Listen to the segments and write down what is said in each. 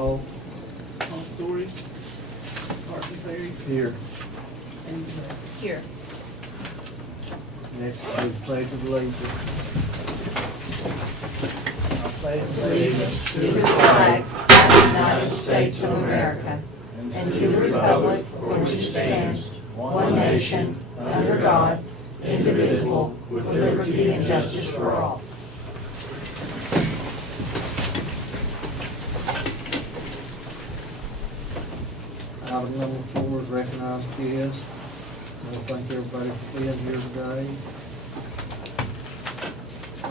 call. All Story, Parson Perry, Here. and Here. Next, we pledge of allegiance. I pledge Allegiance to the flag of the United States of America and to the republic for which it stands, one nation, under God, indivisible, with liberty and justice for all. Item number 4 is recognized guests. I want to thank everybody for being here today.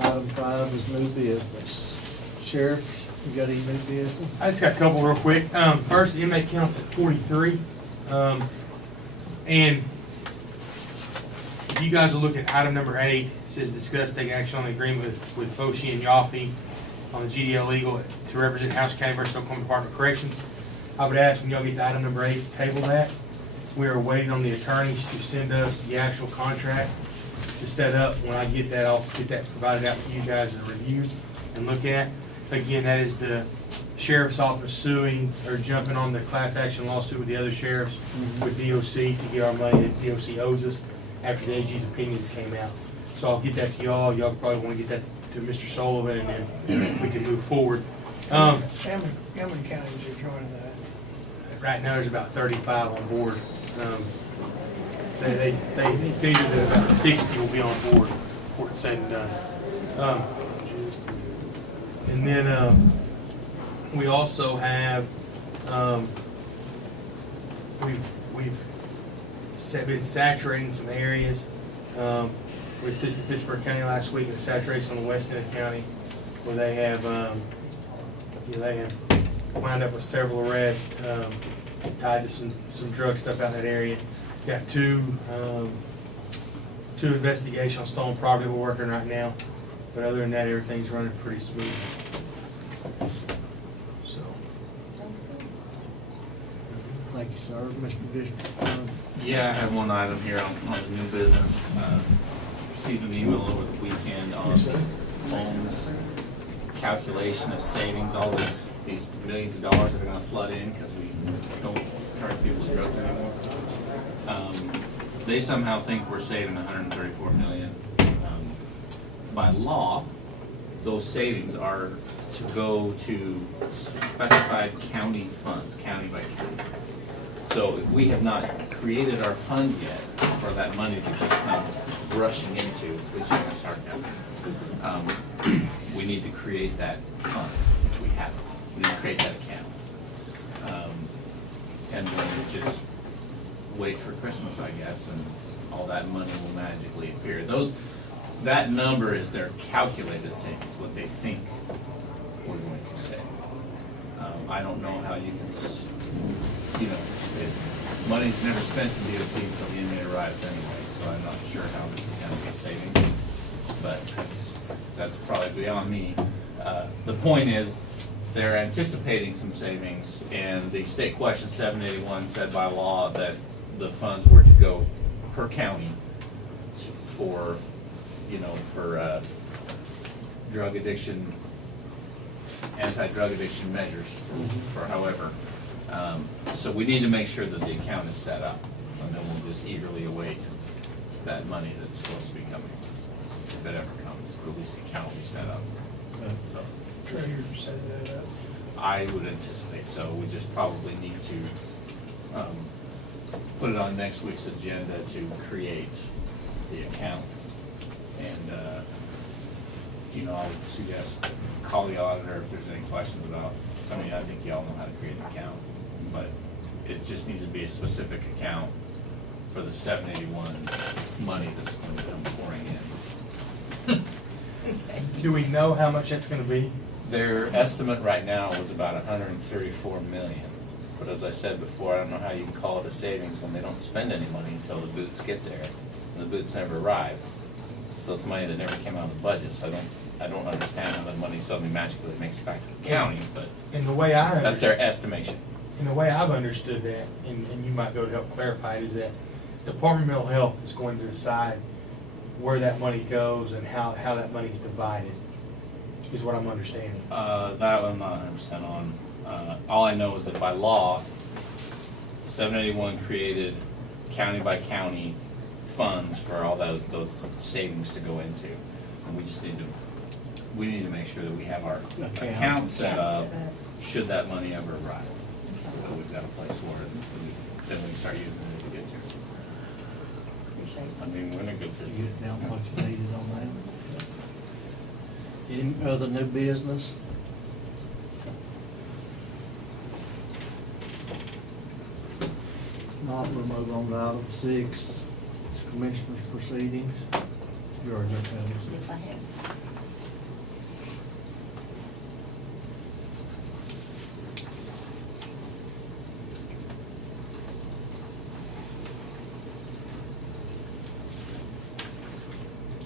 Item 5 is new business. Sheriff, you got any new business? I just got a couple real quick. First, the inmate count's at 43. And if you guys will look at item number 8, it says discuss take action on the agreement with Foshi and Yaffe on the GDL legal to represent House County versus Oklahoma Department of Corrections. I would ask when y'all get to item number 8, table that. We are waiting on the attorneys to send us the actual contract to set up. When I get that, I'll get that provided out to you guys to review and look at. Again, that is the sheriff's office suing or jumping on the class action lawsuit with the other sheriffs with DOC to get our money that DOC owes us after the AG's opinions came out. So I'll get that to y'all. Y'all probably want to get that to Mr. Sullivan, and then we can move forward. How many counties are joining that? Right now, there's about 35 on board. They figured that about 60 will be on board before it's said and done. And then we also have we've been saturating some areas. We assisted Pittsburgh County last week in saturation on the west end of the county, where they have wound up with several arrests tied to some drug stuff out in that area. Got two investigations on stolen property we're working right now, but other than that, everything's running pretty smooth. So, Thank you, sir. Mr. Bishop. Yeah, I have one item here on the new business. Received an email over the weekend on Holmes' calculation of savings, all these millions of dollars that are gonna flood in because we don't charge people with drugs anymore. They somehow think we're saving $134 million. By law, those savings are to go to specified county funds, county by county. So if we have not created our fund yet for that money to just come rushing into, which is gonna start happening, we need to create that fund, which we haven't. We need to create that account. And then just wait for Christmas, I guess, and all that money will magically appear. That number is their calculated savings, what they think we're going to save. I don't know how you can, money's never spent in DOC until the inmate arrives anyway, so I'm not sure how this is gonna be a saving, but that's probably beyond me. The point is, they're anticipating some savings, and the state question 781 said by law that the funds were to go per county for drug addiction, anti-drug addiction measures, for however. So we need to make sure that the account is set up, and then we'll just eagerly await that money that's supposed to be coming, if it ever comes, but at least the account will be set up. So Treasurer set that up. I would anticipate so. We just probably need to put it on next week's agenda to create the account. And, I'll suggest call the auditor if there's any questions about, I think y'all know how to create an account, but it just needs to be a specific account for the 781 money that's going to come pouring in. Okay. do we know how much that's going to be? Their estimate right now was about 134 million. But as I said before, I don't know how you can call it a savings when they don't spend any money until the boots get there, and the boots never arrive. So it's money that never came out of the budget. So I don't understand how that money suddenly magically makes it back to the county. But In the way I that's their estimation. In the way I've understood that, and you might go to help clarify it, is that Department of Mental Health is going to decide where that money goes and how that money is divided, is what I'm understanding. That I'm not 100% on. All I know is that by law, 781 created county by county funds for all those savings to go into. And we just need to make sure that we have our account set up, should that money ever arrive. So we've got a place for it, then we can start using it if it gets here. Appreciate it. I mean, we're in a good So you position. get down what's needed on that. Any other new business? Not, we'll move on to item 6, Commissioners' Proceedings. You already looked at it. Yes, I have.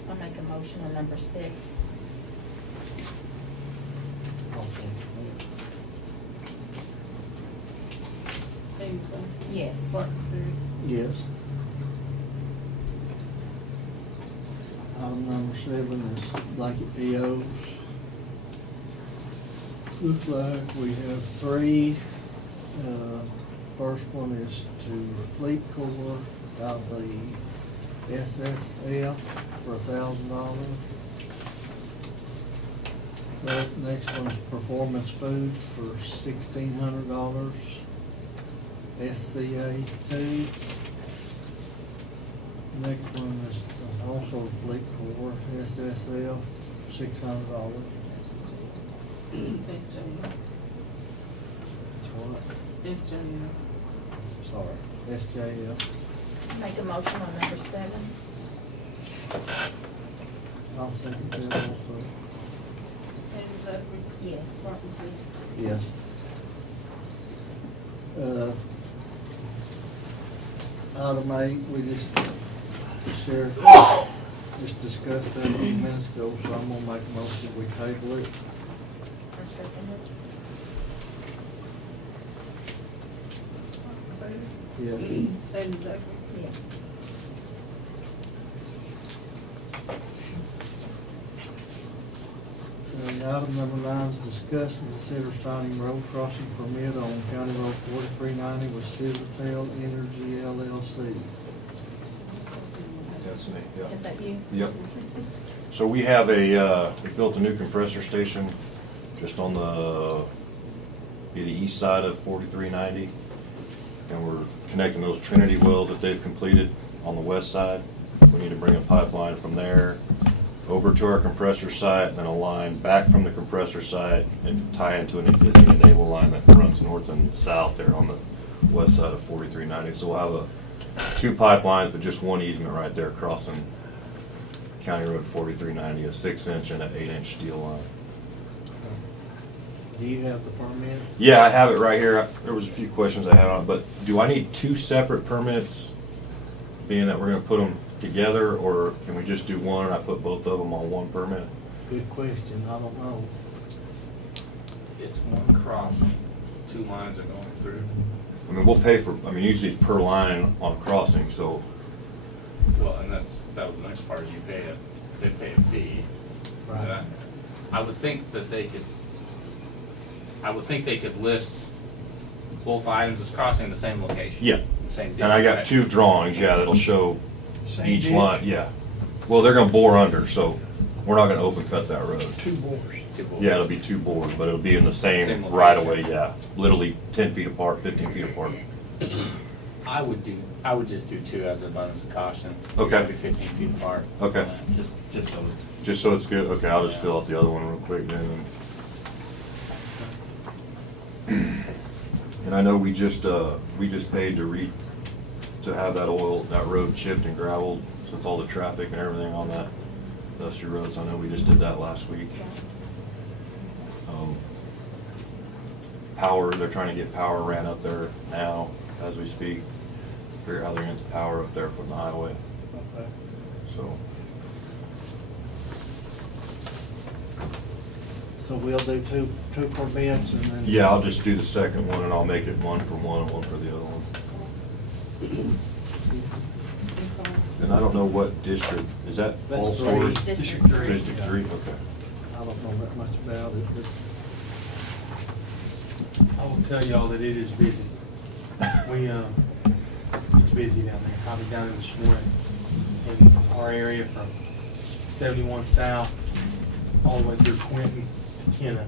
I'll make a motion on number 6. I'll second Stevenson, Yes. Martin Ferry. that. Yes. Item number 7 is blanket POs. Looks like we have 3. First one is to Fleet Corps out of the SSF for $1,000. The next one's Performance Foods for $1,600. SCA 2. Next one is also Fleet Corps, SSF, $600. Thanks, Jenny. That's what? Thanks, Jenny. Sorry, SJF. Make a motion on number 7. I'll second that also. Sanders, Zachary. Yes. Martin Ferry. Yes. Item 8, we Sheriff just discussed that a few minutes ago, so I'm gonna make a motion that we table it. I second it. Yeah. Sanders, Zachary. Yes. And item number 9 is discuss and consider signing road crossing permit on County Road 4390 with Silvertail Energy LLC. That's me, yeah. Is that you? Yep. So we have we built a new compressor station just on the east side of 4390. And we're connecting those Trinity wells that they've completed on the west side. We need to bring a pipeline from there over to our compressor site, and then a line back from the compressor site and tie into an existing enable line that runs north and south there on the west side of 4390. So we'll have 2 pipelines, but just one easement right there crossing County Road 4390, a 6-inch and an 8-inch steel line. Do you have the permit? Yeah, I have it right here. There was a few questions I had on it, but do I need 2 separate permits, being that we're gonna put them together, or can we just do one and I put both of them on one permit? Good question, I don't know. It's one crossing, 2 lines are going through. I mean, we'll pay for, I mean, usually it's per line on a crossing, so, Well, and that was the next part, is they pay a fee. And Right. I would think that they could list both items as crossing the same location. yeah. The same ditch, And I got right? 2 drawings, yeah, that'll show Same each ditch? line, yeah. Well, they're gonna bore under, so we're not gonna open cut that road. 2 bores. Two boards. Yeah, it'll be 2 bores, but it'll be in the Same same location. right of way, yeah. Literally 10 feet apart, 15 feet apart. I would just do 2 as an abundance of caution. Okay. Maybe 15 feet apart. Okay. Just so it's. Just so it's good, okay, I'll just fill out the other one real quick then. And I know we just paid to have that road chipped and gravelled, since all the traffic and everything on that dusty roads, I know we just did that last week. Power, they're trying to get power ran up there now, as we speak. Figure out how they're gonna get the power up there from the highway, Okay. so. So we'll do two permits and then. Yeah, I'll just do the second one and I'll make it one for one and one for the other one. And I don't know what district, is that That's all 3. story? District 3. District 3, okay. I don't know that much about it, but I will tell y'all that it is busy. It's busy down there. I'll be down there this morning in our area from 71 South all the way through Quentin to Kenna.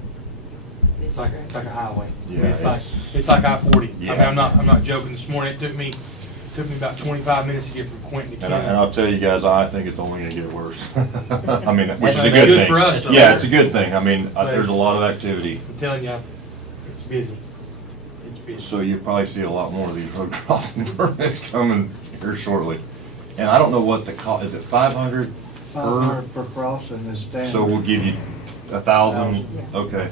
It's like a highway. Yeah, It's like I-40. I mean, Yeah. I'm not joking. This morning it took me about 25 minutes to get from Quentin to And Kenna. I'll tell you guys, I think it's only gonna get worse. I mean, which is a It's good good thing. for us, though. Yeah, it's a good thing. I mean, But there's a it's- lot of activity. I'm telling you, it's busy. It's busy. So you'll probably see a lot more of these road crossing permits coming here shortly. And I don't know what the cost, is it 500 per? 500 per crossing is standard. So we'll give you 1,000? Yeah. Okay. Okay.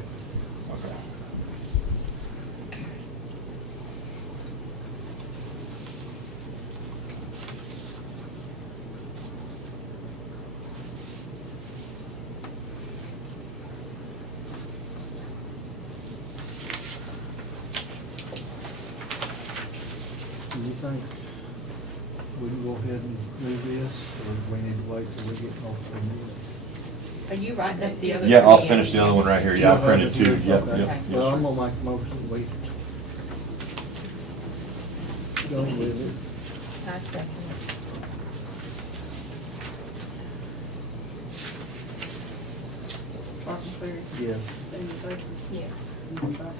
Do you think we can go ahead and do this, or we need to wait till we get off the minutes? Are you writing up the other? Yeah, I'll three? finish the other one right here. Yeah, I printed two. Yep, Okay. yep. Yes, Well, I'm sir. gonna make a motion, we go with it. I second it. Martin Cleary, Yes. Sandy Baker, Yes. Dennis Bowden.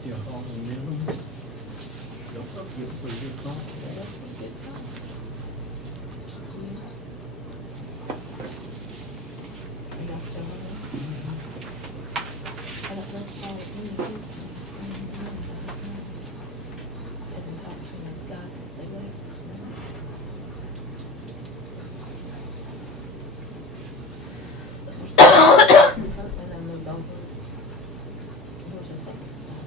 Still on the new one? Get a pretty good call. Are y'all still on it? I don't know if all of you use them. Haven't talked to the guys since they left this morning. Hopefully they'll move over. Where's the second spot?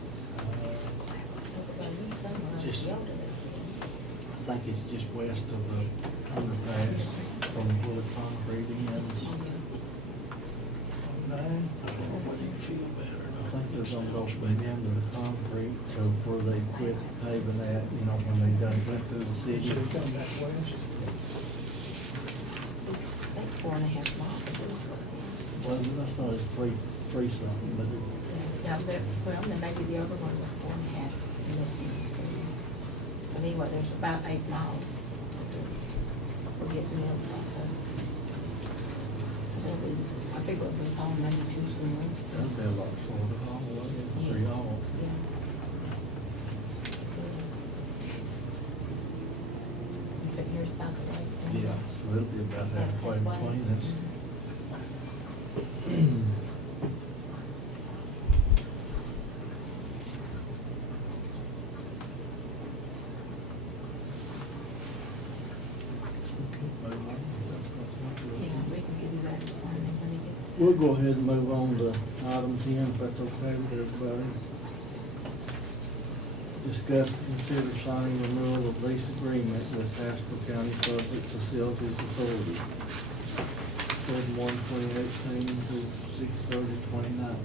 Everybody use someone, Just- y'all do this. I think it's just west of the underpass from where the concrete ends. On 9, I don't know whether you feel better or I not. think they're gonna go from the end of the concrete to where they quit paving that, you know, when they done went through the Should city. they come back west? I think 4.5 miles. it is what it is. Well, that's not as three something, but it, Now, well, then maybe the other one was 4.5, and this one was 3. But anyway, there's about 8 miles. We're getting meals off of. So they'll be, I think we'll be home maybe Tuesday and Wednesday. that'd be a lot shorter haul, for y'all. Yeah. You couldn't hear about the lake. then? Yeah, so it'll be about halfway between us. Yeah, we can give you that to sign it when he gets done. We'll go ahead and move on to item 10, if that's okay with everybody. Discuss and consider signing renewal of lease agreement with Haskell County Public Facilities Authority. 7/1/2018 to 6/30/2019.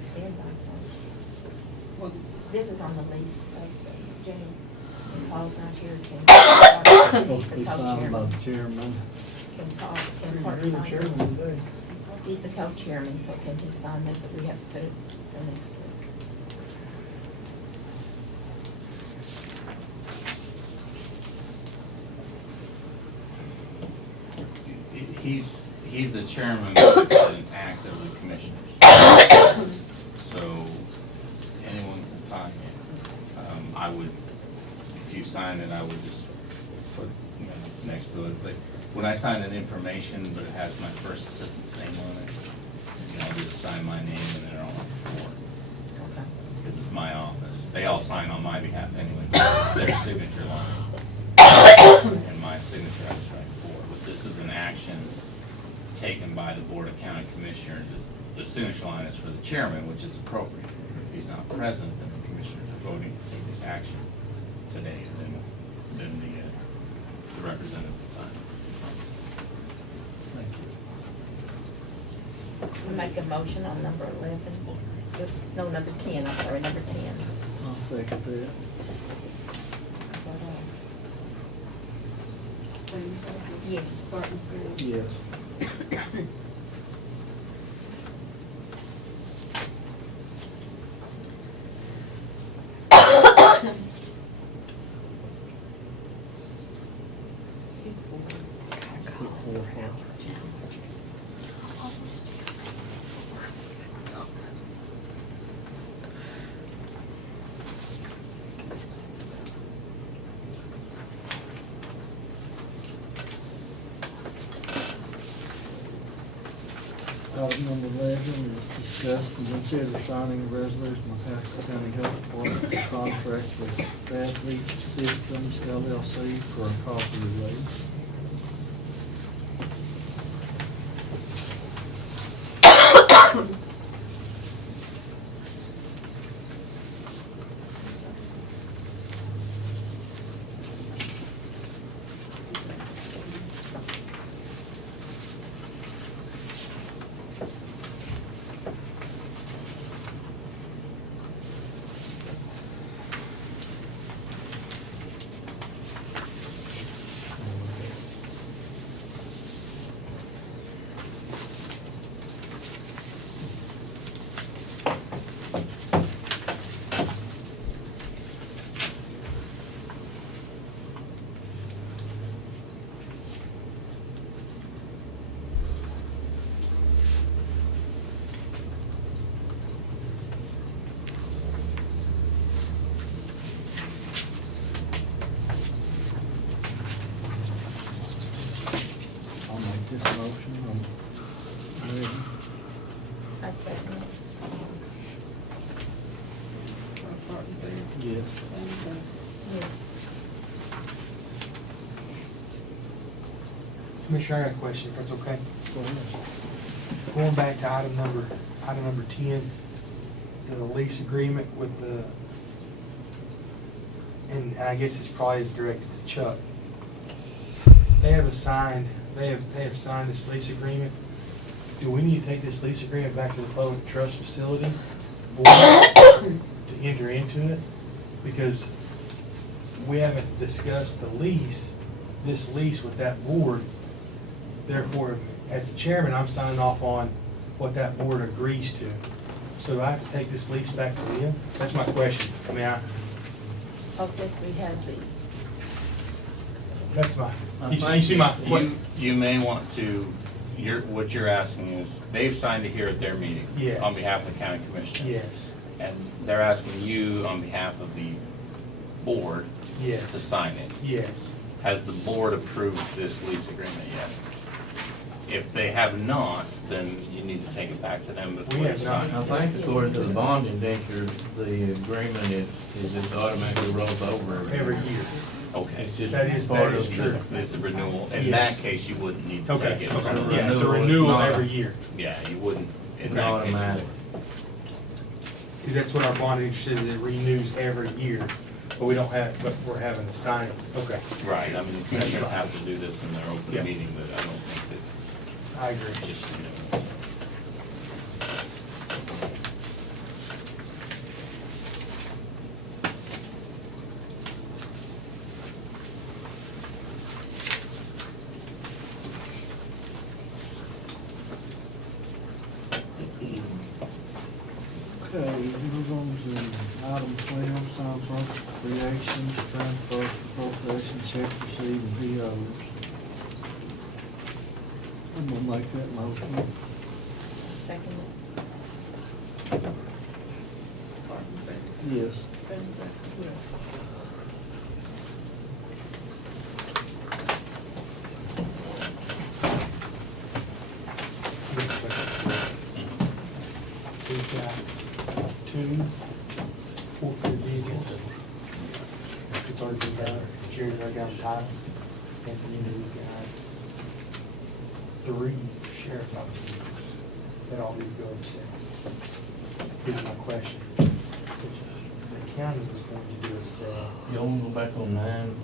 standby fund. Well, This is on the lease of Jenny. And Paul's not here, can. Supposed to be signed by the chairman. Can Paul, can You're Park the sign chairman it? today. He's the co-chairman, so can he sign this, if we have to put it for next week? He's the chairman of an act of the commissioners. So anyone can sign it. I would, if you sign it, I would just put, next to it. But when I sign an information, but it has my first assistant's name on it, I'll just sign my name and then I'll write four. Okay. Because it's my office. They all sign on my behalf anyway. It's their signature line. And my signature, I just write four. But this is an action taken by the Board of County Commissioners. The signature line is for the chairman, which is appropriate. If he's not present, then the commissioners are voting to take this action today, and then the representative will sign it. Thank you. We make a motion on number 11, no, number 10, I'm sorry, number 10. I'll second that. Sam Sawyer. Yes. Barton Terry. Yes. Put four. Item number 11 is discuss and consider signing a resolution with Haskell County Health Department to contract with Badly Systems LLC for a copy release. I'll make this motion. I'm ready. I second it. Barton Terry. Yes. Sam Sawyer. Yes. Commissioner, I got a question, if that's okay. Go ahead. Going back to item number 10, the lease agreement with the, and I guess it's probably is directed to Chuck. They have signed this lease agreement. Do we need to take this lease agreement back to the public trust facility board to enter into it? Because we haven't discussed this lease with that board. Therefore, as the chairman, I'm signing off on what that board agrees to. So do I have to take this lease back to them? That's my question. I mean, Oh, since we have the, that's my, you see my, You may want to, what you're asking is, they've signed it here at their meeting. Yes. On behalf of the county commissioners. yes, And they're asking you on behalf of the board to yes, sign it. yes. Has the board approved this lease agreement yet? If they have not, then you need to take it back to them before We you have sign not. it. I think according to the bond indenture, the agreement is just automatically rolls over. Every year. Okay. It's just That is part of true. the. It's a renewal. In Yes. that case, you wouldn't need to Okay, take it. okay. Yeah, it's a Renewal is renewal not- every year. Yeah, you wouldn't, in It's that case. you automatic. Because that's what our bond index says, it renews every year, but we don't have, but we're having to sign it. Okay, wouldn't. Right, I mean, the commission will have to do this in their Yeah. open meeting, but I don't think that I agree. it's just, Okay, we're going to item 12, sign purchase creations, transfers, appropriations, checks received, and POs. I'm gonna make that motion. Second. Martin Baker, Yes. Sammy Baker, yes. We've got two forfeit vehicles. It's already been done. Jared already got them titled. Anthony, we've got three sheriff's office vehicles that all need to go to sale. Here's my question. The county was going to do a sale. You wanna go back on 9,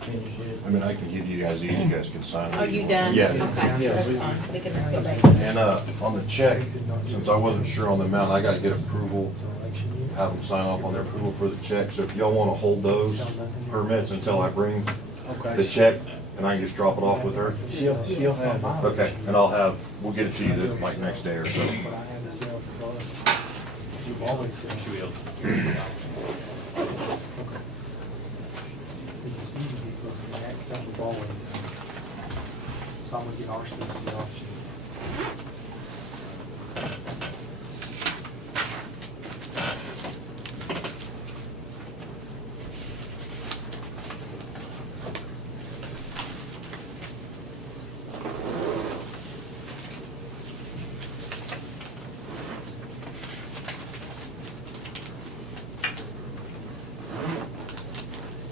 finish it? I mean, I can give you guys these, you guys can sign them. Are you done? Yeah. Okay, Yeah, that's we- fine. We can go back. And, on the check, since I wasn't sure on the amount, I gotta get approval, have them sign off on their approval for the check. So if y'all wanna hold those permits until I bring the Okay. check, and I can just drop it off with her? She'll have it. Okay, and we'll get it to you like next day or so. But I have a sale for us. You've always said. Should we open? Because it seems to be looking at something we've always done. So I'm gonna get our stuff to the auction.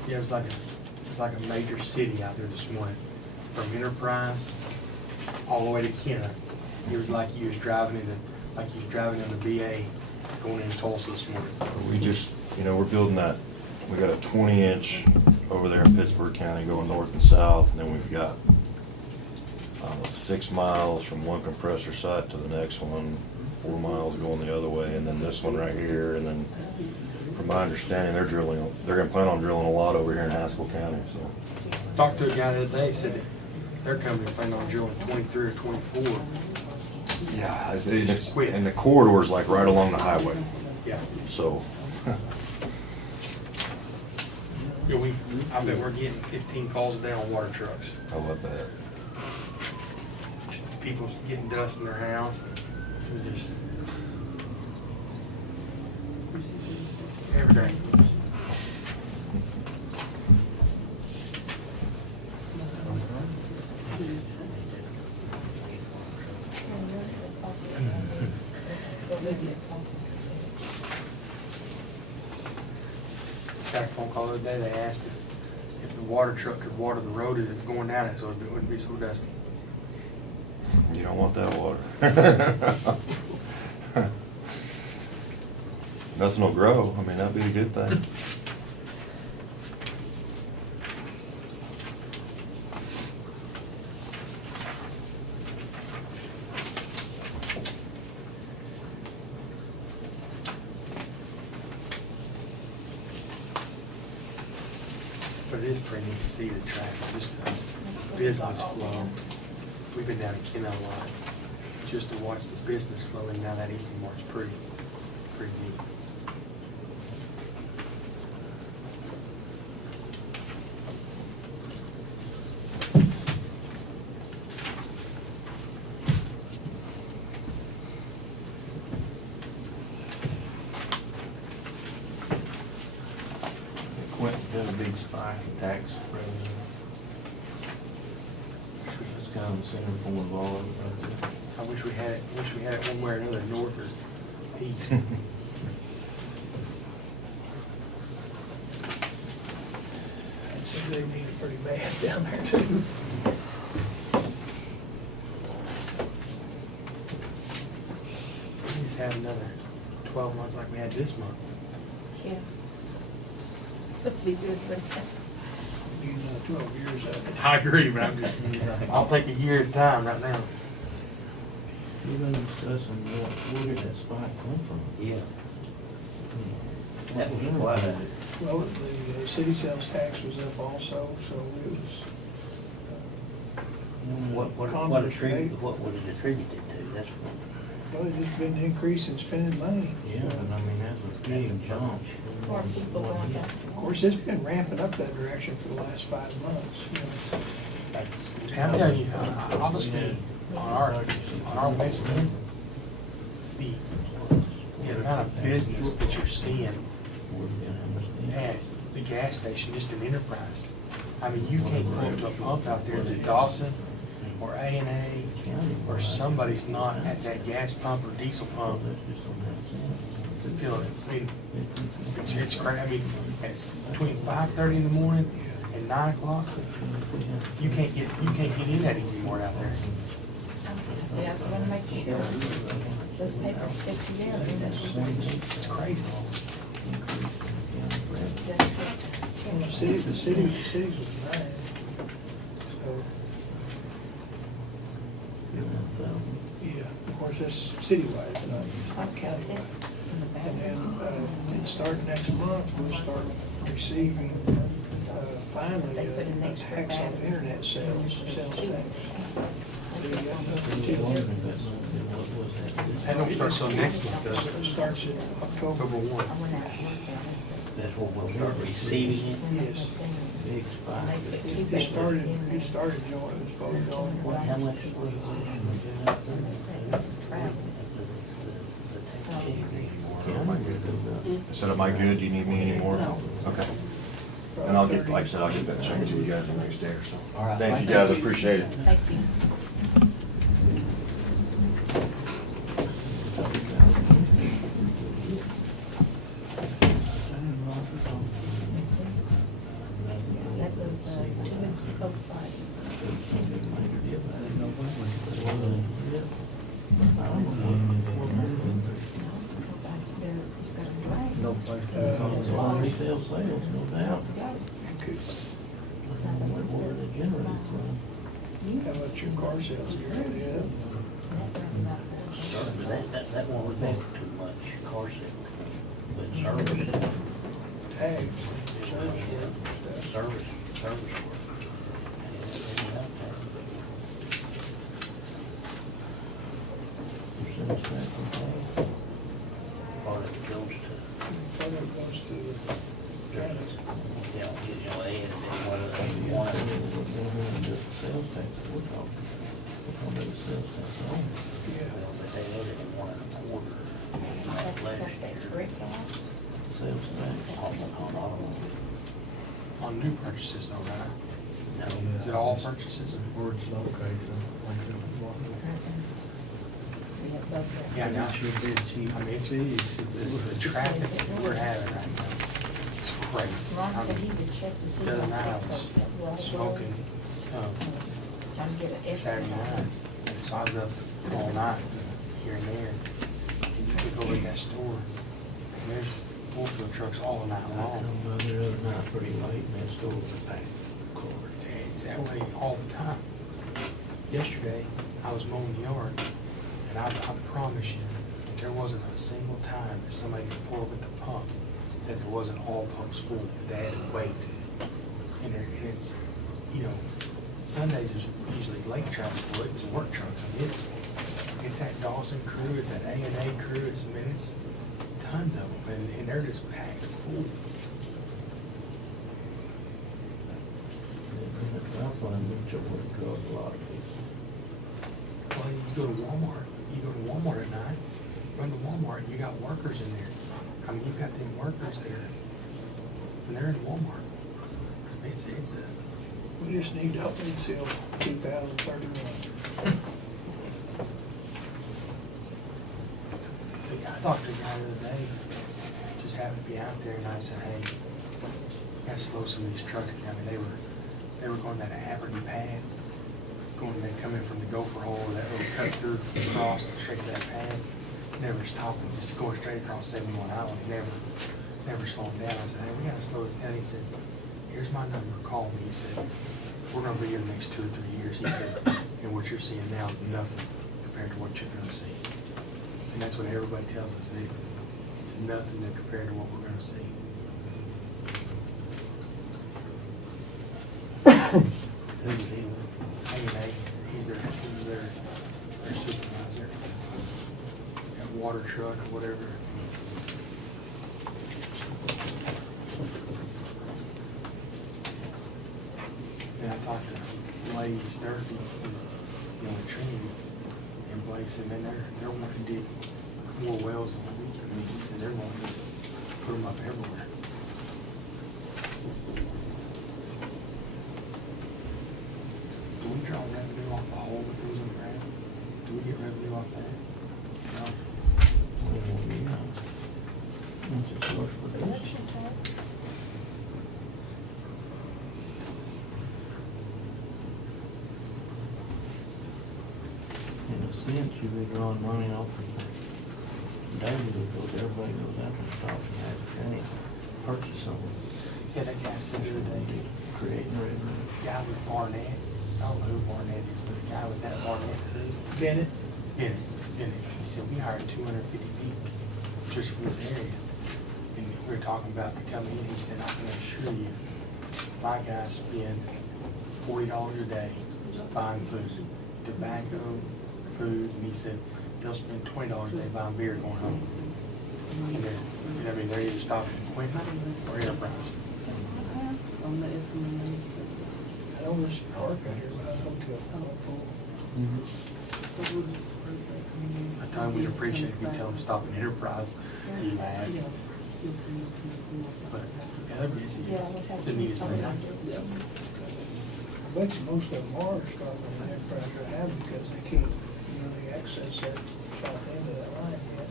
Yeah, it's like a major city out there this morning, from Enterprise all the way to Kenner. It was like you was driving in the BA going into Tulsa this morning. We just, we're building that, we got a 20-inch over there in Pittsburgh County going north and south, and then we've got 6 miles from one compressor site to the next one, 4 miles going the other way, and then this one right here, and then from my understanding, they're gonna plan on drilling a lot over here in Haskell County, so. Talked to a guy the other day, said that their company planning on drilling 23 or 24. Yeah, Quit. and the corridor's like right along the highway, Yeah. so. Yeah, I bet we're getting 15 calls a day on water trucks. I love that. People getting dust in their house. And we just every day. Got a phone call the other day, they asked if the water truck could water the road as it's going down it so it wouldn't be so dusty. You don't want that water. Nothing will grow, I mean, that'd be a good thing. But it is pretty neat to see the traffic, just the business flow. We've been down to Kenner a lot, just to watch the business flow in now that Eastern Mark's pretty neat. Quentin got a big spike in tax revenue. It's kind of the center point of all of it right there. I wish we had it one way or another, north or east. I'd say they need it pretty bad down there too. We just had another 12 months like we had this month. Yeah. That'd be good, but You know, 12 years of it. I agree, but I'll take a year at a time right now. We've been discussing where did that spike come from? Yeah, What was in why it? Well, the city sales tax was up also, so it was. what was it attributed to, that's what. Well, there's been an increase in spending money. Yeah, but I mean, that's a big jump. More people going down. Of course, it's been ramping up that direction for the last 5 months, you know. And I'm telling you, I'll just be on our west end, the amount of business that you're seeing at the gas station, just an Enterprise. I mean, you can't pull up to a pump out there that Dawson or A&A or somebody's not at that gas pump or diesel pump feeling it. I mean, it's crazy. I mean, it's between 5:30 in the morning and 9 o'clock. You can't get in that easy more out there. See, I was gonna make sure those papers stick together. It's crazy. Well, the cities was bad. So, yeah, of course, that's citywide, but not Okay, county. this in the back. And then, it starts next month, we'll start receiving, finally, They put an a extra tax off battery. internet sales tax. So you got nothing That don't start till next month, does It it? starts in October. October 1. I went out and looked at it. That's what we'll start receiving it. Yes. Big And spike. they put two It papers started, in it started, Joe, it was voted on. How much it was? Travel. So, I said, am I good? Do you need me anymore? No. Okay. And I'll get, like I said, I'll get that check to you guys the next day or so. All right. Thank you guys, I appreciate it. thank you. That was 2:05. It's got a drain. No place to It's go. all retail sales, no doubt. It could- Where the generator from. How about your car sales, you ready up? That won't affect too much car sales, but service, Tags, service work and stuff. service work. Or it goes to, Part of it goes to counties. add one. Sales tax, we're talking about sales tax only. Yeah. But they added in 1.25. That's Last that year. brick on. Sales tax. On all On new purchases though, right? No. Is it all purchases? Where it's located, like Yeah, now, it should be cheap. I mean, the traffic that we're having right now, it's crazy. Ron I said he mean, would check to see. Doesn't how matter, I thick was that wall smoking, was. Trying to get an Saturday estimate. night, and so I was up all night, here and there. And you could go in that store, and there's oilfield trucks all night I long. come by there the other night pretty late, and that store was packed. It's that way all the time. Yesterday, I was mowing the yard, and I promise you, there wasn't a single time that somebody could pour with the pump that there wasn't all pumps full, that they had to wait. And it's, you know, Sundays is usually late traffic, it's work trucks. I mean, it's that Dawson crew, it's that A&A crew, it's tons of them, and they're just packed full. Southland, which work draws a lot of people. Well, you go to Walmart at night, run to Walmart, and you got workers in there. I mean, you've got them workers there, and they're in Walmart. I mean, it's a, We just need to open until 2031. I talked to a guy the other day, just happened to be out there, and I said, hey, gotta slow some of these trucks down. I mean, they were going that Aberdeen pad, they come in from the gopher hole, that little cut through across the shape of that pad, never stopping, just going straight across 71 Island, never slowing down. I said, hey, we gotta slow this down. He said, here's my number, call me. He said, we're gonna be here the next 2 or 3 years. He said, and what you're seeing now is nothing compared to what you're gonna see. And that's what everybody tells us. It's nothing compared to what we're gonna see. Who's he with? Hey, Nate, he's their supervisor. water truck or whatever. And I talked to Blaze Durfee, you know, at Trinity, and Blaze said, man, they're wanting to dig more wells on the weekend. I mean, he said they're wanting to put them up everywhere. Do we draw revenue off the hole that goes in the ground? Do we get revenue off that? No. Election tax. In a sense, you'd be drawing money off of the daily because everybody goes out and stops and has a penny purchase something, Yeah, that guy said the other day, creating revenue. guy with Barnett, I don't know who Barnett is, but the guy with that Barnett crew, Bennett, he said, we hired 250 people just for this area. And we were talking about to come in, he said, I can assure you, my guys spend $40 a day buying food, tobacco, food, and he said, they'll spend $20 a day buying beer going home. And they're, I mean, they're either stopping at Quinton or Enterprise. I know there's a park out here by the hotel, full. By the time we appreciate it, we tell them to stop at Enterprise, you mad. But the other busy is, it's the neatest thing I do. I bet you most of them are starting on that price right now because they can't really access that south end of that line yet.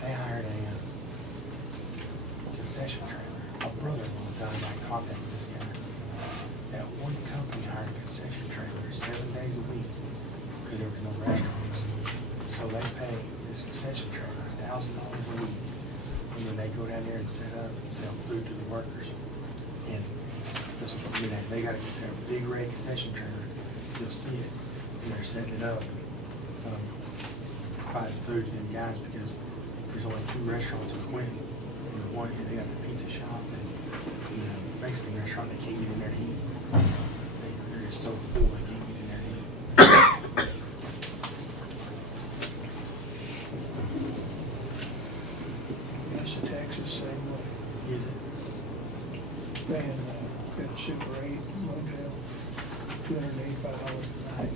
They hired a concession trailer. My brother-in-law died by contact with this guy. That one company hired a concession trailer 7 days a week because there were no restaurants. So they pay this concession trailer $1,000 a week. And then they go down there and set up and sell food to the workers. And this, you know, they got a big red concession trailer. You'll see it. And they're setting it up. Providing food to them guys because there's only 2 restaurants in Quinton. And the one, they got the pizza shop and the Mexican restaurant. They can't get in there to eat. They're just so full they can't get in there to eat. Yes, the taxes same way. Is it? Paying, got a Super 8 motel, $285 a night.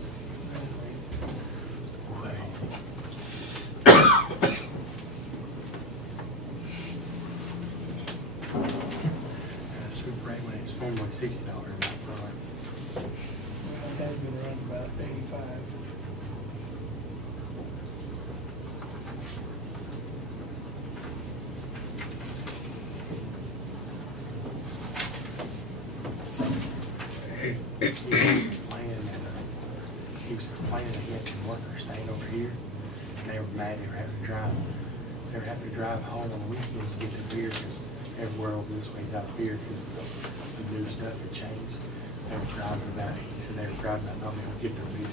Super 8 when it's normally $60 a night for like. Well, it has been running about 85. He was complaining that he had some workers staying over here, and they were mad they were having to drive home on the weekends to get their beer, because everywhere over this way is out of beer, because the new stuff had changed. They were driving about it, he said they were driving about not being able to get their beer.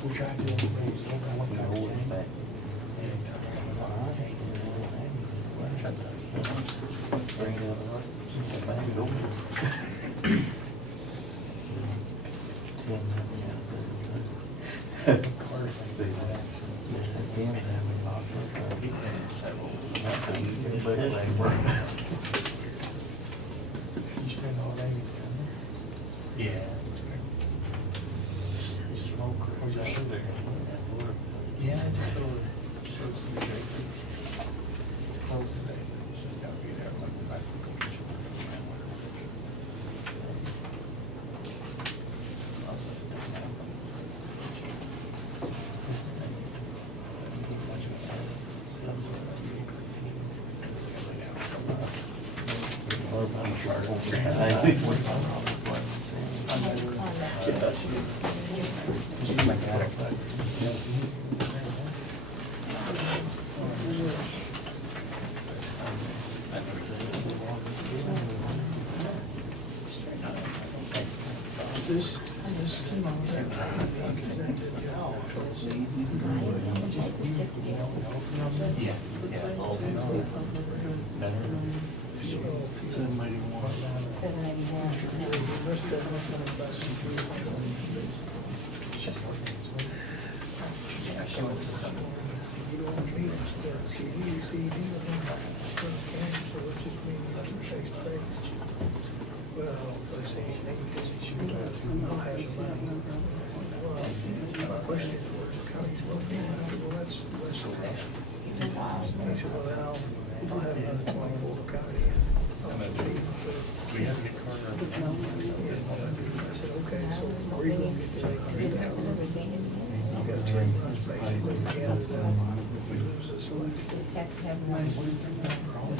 We tried to do things, one guy came back, and you spend all day down there? Yeah. Smoke, where's that over there? Yeah, just over there. Showed some great. Close today. It's just gotta be there, like the bicycle. She's my cat. This, Yeah, yeah, all these better. Seven eighty-one. Yeah, she went to some. you don't want to meet, CED with him, so let's just meet face to face. Well, I say, maybe because I'll have the money. Well, my question is, where's the county's welfare? I said, well, that's less than half. He said, well, then I'll have another 24 coming in. I'll just feed them food. We have to get Carter. I said, okay, so where are you gonna get the 100,000? You got 10 months basically to gather that. If we lose this election. He said, well, I'll have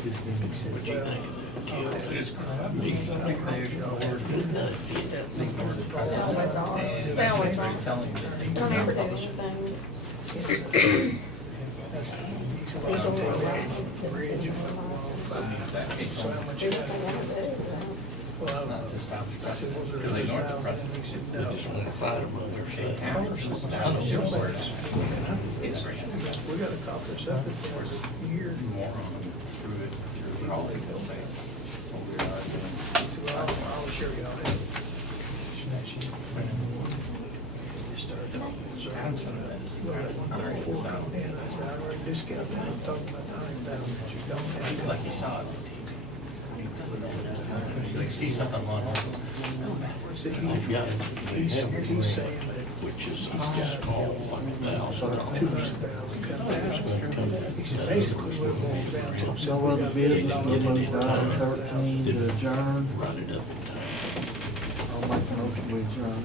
Just They always are. telling you. Don't ever do anything. So how much you have? Well, Not to stop the I said, precedent, was there because they ignored the 100,000? precedent. He said, They no. just want to fight them on their They side. have to establish it where it's We gotta cop this up at the end of the year. moron through it, through all legal space. What we are doing. He said, well, I'll show you how to. Adam said that. Well, that 134 coming in, I said, I already discounted that, I'm talking about 9,000, but you don't I have. feel like he saw it on TV. He doesn't know what it's doing. He like sees something on home. So Yeah. he's saying that Which is he's got small, like $1,000. 200,000 coming in. He said, basically what it boils down to. No other business, number item 13 to adjourn. Write it up in time. I'll make a motion to adjourn.